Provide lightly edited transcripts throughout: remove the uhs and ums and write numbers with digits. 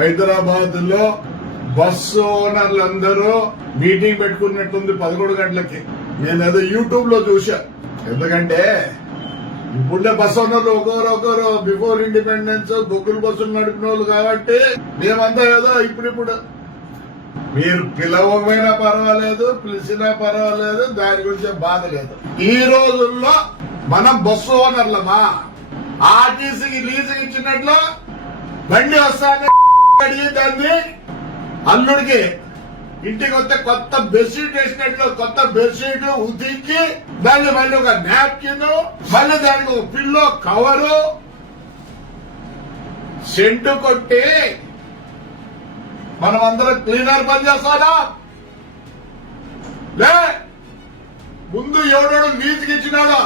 హైదరాబాద్ లో bus ఓనర్లందరూ meeting పెట్టుకున్నట్టుంది 11 గంటలకి. నేను ఏదో యూట్యూబ్ లో చూసా. ఎందుకంటే ఇప్పుడే బస్ ఓనర్లు ఒకరు బిఫోర్ ఇండిపెండెన్స్ బొగ్గులు బస్సులు నడిపిన వాళ్ళు కాబట్టి మేమంతా ఏదో ఇప్పుడు మీరు పిలవమైనా పర్వాలేదు, పిలిచినా పర్వాలేదు, దాని గురించి బాధ లేదు. ఈ రోజుల్లో మనం బస్సు ఓనర్లమా ఆర్టీసీకి లీజుకి ఇచ్చినట్లు బండి వస్తానే దాన్ని అల్లుడికి ఇంటికి వస్తే కొత్త బెడ్షీట్ వేసినట్లు కొత్త బెడ్షీట్ ఉతికి దాన్ని మళ్ళీ ఒక నాప్కిన్ మళ్ళీ దానికి ఒక పిల్లో కవరు సెంటు కొట్టి మనం అందరం క్లీనర్ పని చేస్తానా? లే ముందు ఎవడో లీజుకి ఇచ్చినాడో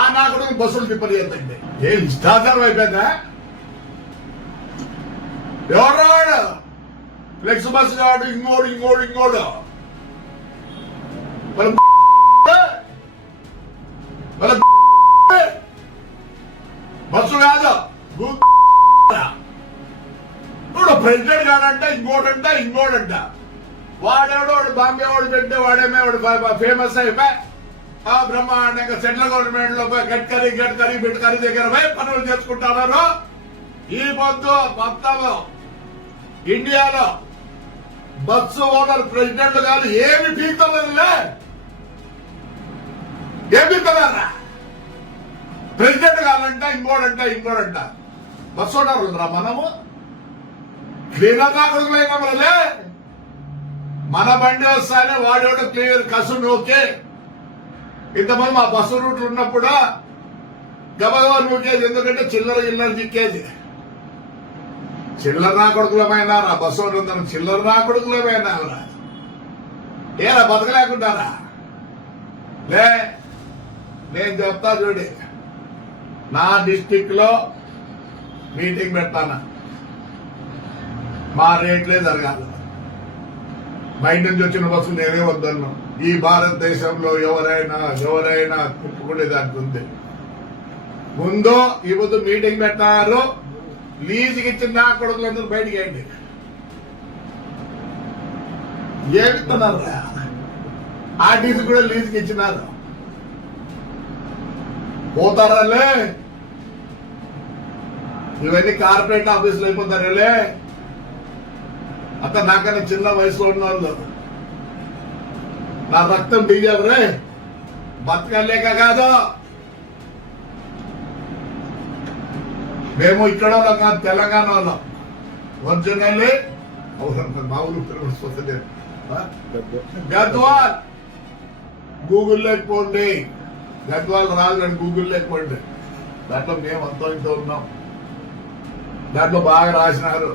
ఆ నాకుడు బస్సులు తిప్పని చేద్దండి. ఏం ఇష్టాచారం అయిపోయిందా? ఎవరాడు ఫ్లెక్స్ బస్ కాడు ఇంకోడు బస్సు కాదు ఇప్పుడు ప్రెసిడెంట్ కాడంట ఇంకోడంట వాడెవడో బాంబే వాడు పెట్టే వాడేమే వాడు ఫేమస్ అయిపోయి ఆ బ్రహ్మాండంగా సెంట్రల్ గవర్నమెంట్ లో గడ్కరీ దగ్గర పోయి పనులు చేసుకుంటున్నారు. ఈ పొద్దు మొత్తం ఇండియాలో బస్సు ఓనర్ ప్రెసిడెంట్ కాదు ఏమి పీకుతున్నారులే. ఏం పీకుతున్నారా? ప్రెసిడెంట్ కాదంట ఇంకోడంట బస్సు ఓనర్ రా మనము క్లీనర్ రాకూడదులే. మన బండి వస్తానే వాడేవాడు క్లియర్ కసుడు ఓకే. ఇంతమంది మా బస్సు రూట్లు ఉన్నప్పుడు గబగబా నూకేది. ఎందుకంటే చిల్లర చిక్కేది. చిల్లర నా కొడుకులమైనారా బస్సు ఉందని చిల్లర నా కొడుకులమైనారా? ఏరా బతకలేకుంటారా? లే నేను చెప్తా చూడి, నా డిస్టిక్ లో మీటింగ్ పెడతాను. మా రేట్లే జరగాలి. బయట నుంచి వచ్చిన బస్సులు నేనే వద్దను. ఈ భారతదేశంలో ఎవరైనా కుప్పుకునే దానికి ఉంది. ముందు ఈ పొద్దు మీటింగ్ పెట్టారు. లీజుకి ఇచ్చిన నా కొడుకులందరూ బయటికి వేయండి. ఏమిస్తున్నారు? ఆర్టీసీ కూడా లీజుకి ఇచ్చినారు. పోతారాలే. ఇవన్నీ కార్పొరేట్ ఆఫీసులు అయిపోతారులే. అంత నాకన్నా చిన్న వయసులో ఉన్న వాళ్ళు నా రక్తం దిగారు రే. బతకలేక కాదు, మేము ఇక్కడ కాదు తెలంగాణ వాళ్ళం. ఒరిజినల్లీ మామూలు గద్వాల్ గూగుల్ లేకపోండి. గద్వాల్ రాదు కానీ గూగుల్ లేకపోండి. దాంట్లో మేము అంతో ఇంతో ఉన్నాం. దాంట్లో బాగా రాసినారు.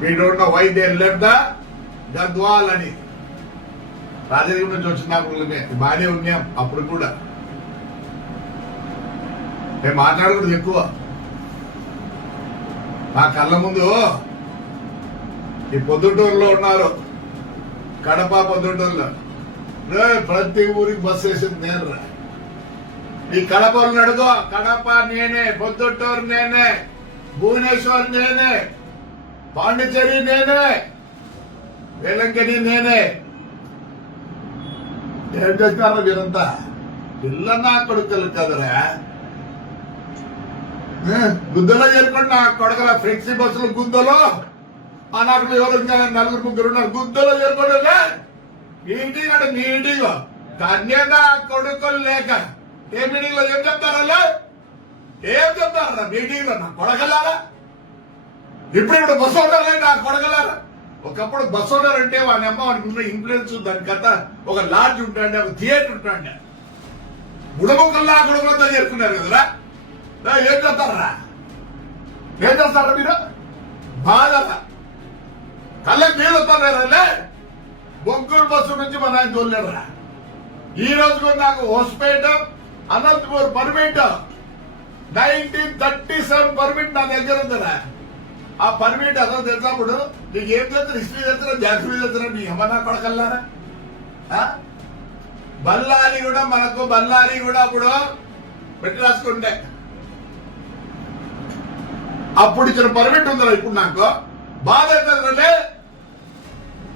We don't know why they left the Gadwal అని. రాజకీయం నుంచి వచ్చినప్పుడు బాగానే ఉన్నాం. అప్పుడు కూడా మేము మాట్లాడకూడదు ఎక్కువ. మా కళ్ళ ముందు ఈ పొద్దుటూరులో ఉన్నారు, కడప పొద్దుటూరులో ప్రతి ఊరికి బస్సు వేసింది నేను రా. ఈ కడపలు అడుగు, కడప నేనే, పొద్దుటూరు నేనే, భువనేశ్వర్ నేనే, పాండిచేరి నేనే, వేలంకని నేనే. ఏం చేస్తారో మీరంతా పిల్ల నా కొడుకులు కదరా. గుద్దలో చేరుకోండి నా కొడకల ఫ్లెక్సీ బస్సులు గుద్దలో అన్నప్పుడు ఎవరు నలుగురు ముగ్గురు ఉన్నారు. గుద్దలో చేరుకోండి. మీటింగ్ అంటే మీటింగ్ కన్యగా కొడుకులు లేక ఏ మీటింగ్ లో ఏం చెప్తారా? మీటింగ్ లో నా కొడకలారా. ఇప్పుడు బస్సు ఓనర్ నా కొడకలారా. ఒకప్పుడు బస్సు ఓనర్ అంటే వాడి అమ్మ వాడికి ఉన్న ఇన్ఫ్లుయెన్స్, దాని కథ ఒక లాడ్జ్ ఉంటాండి, ఒక థియేటర్ ఉంటాండి. గుడముకల్లా గుడములంతా చేరుకున్నారు కదరా. ఏం చేస్తారా మీరు? బాధ కళ్ళకి నీళ్ళు వస్తారా? బొగ్గుడు బస్సు నుంచి మన ఆయన తోలేరా. ఈ రోజు కూడా నాకు హోస్పేట అనంతపూర్ పర్మిట్ 1937 పర్మిట్ నా దగ్గర ఉందిరా. ఆ పర్మిట్ అసలు తెలిసినప్పుడు నీకు ఏం చేస్తారు? హిస్టరీ చేస్తారా, జాగ్రఫీ చేస్తారా? నీ ఏమన్నా కొడకల్లారా? బళ్ళారి కూడా అప్పుడు పెట్టి రాసుకుంటే అప్పుడు ఇచ్చిన పర్మిట్ ఉందా ఇప్పుడు నాకు బాధ అవుతుందంటే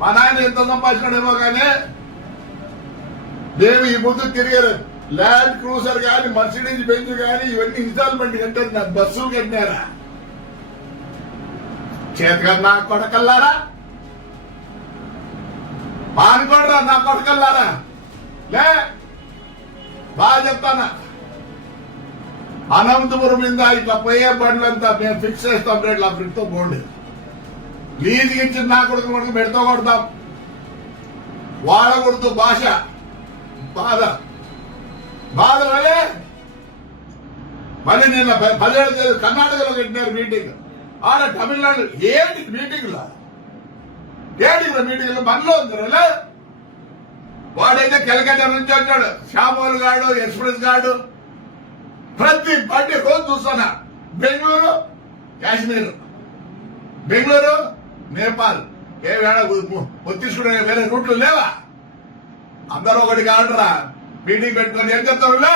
మా నాయన ఎంత సంపాదించినాడేమో కానీ నేను ఈ ముందు తిరిగారు ల్యాండ్ క్రూజర్ కానీ మర్సిడీస్ బెంజ్ కానీ ఇవన్నీ ఇన్స్టాల్మెంట్ కట్టారు నా బస్సులు కట్టినారా చేతగా నా కొడకల్లారా పానుకోడరా నా కొడకల్లారా లే బాగా చెప్తానా అనంతపురం మీద ఇట్లా పోయే బండ్లంతా మేము ఫిక్స్ చేస్తాం రేట్ల ఫ్రిడ్తో పోండి లీజుకి ఇచ్చిన నా కొడుకు పెడుతూ కొడతాం వాడకూడదు భాష బాధ రాలే మళ్ళీ నేను 17 తేదీ కర్ణాటకలో పెట్టినారు మీటింగ్ ఆడ తమిళనాడు ఏంటి మీటింగ్ లో మీటింగ్ లో మనలో ఉంది వాడైతే కలకత్తా నుంచి వచ్చాడు శ్యామోల్ గాడు ఎక్స్ప్రెస్ గాడు ప్రతి బండి రోజు చూస్తున్నా బెంగళూరు కాశ్మీర్ బెంగళూరు నేపాల్ ఏ వేళ ఒత్తిసుకునే వేరే రూట్లు లేవా అందరూ ఒకటి కాడరా మీటింగ్ పెట్టుకొని ఏం చెప్తారులే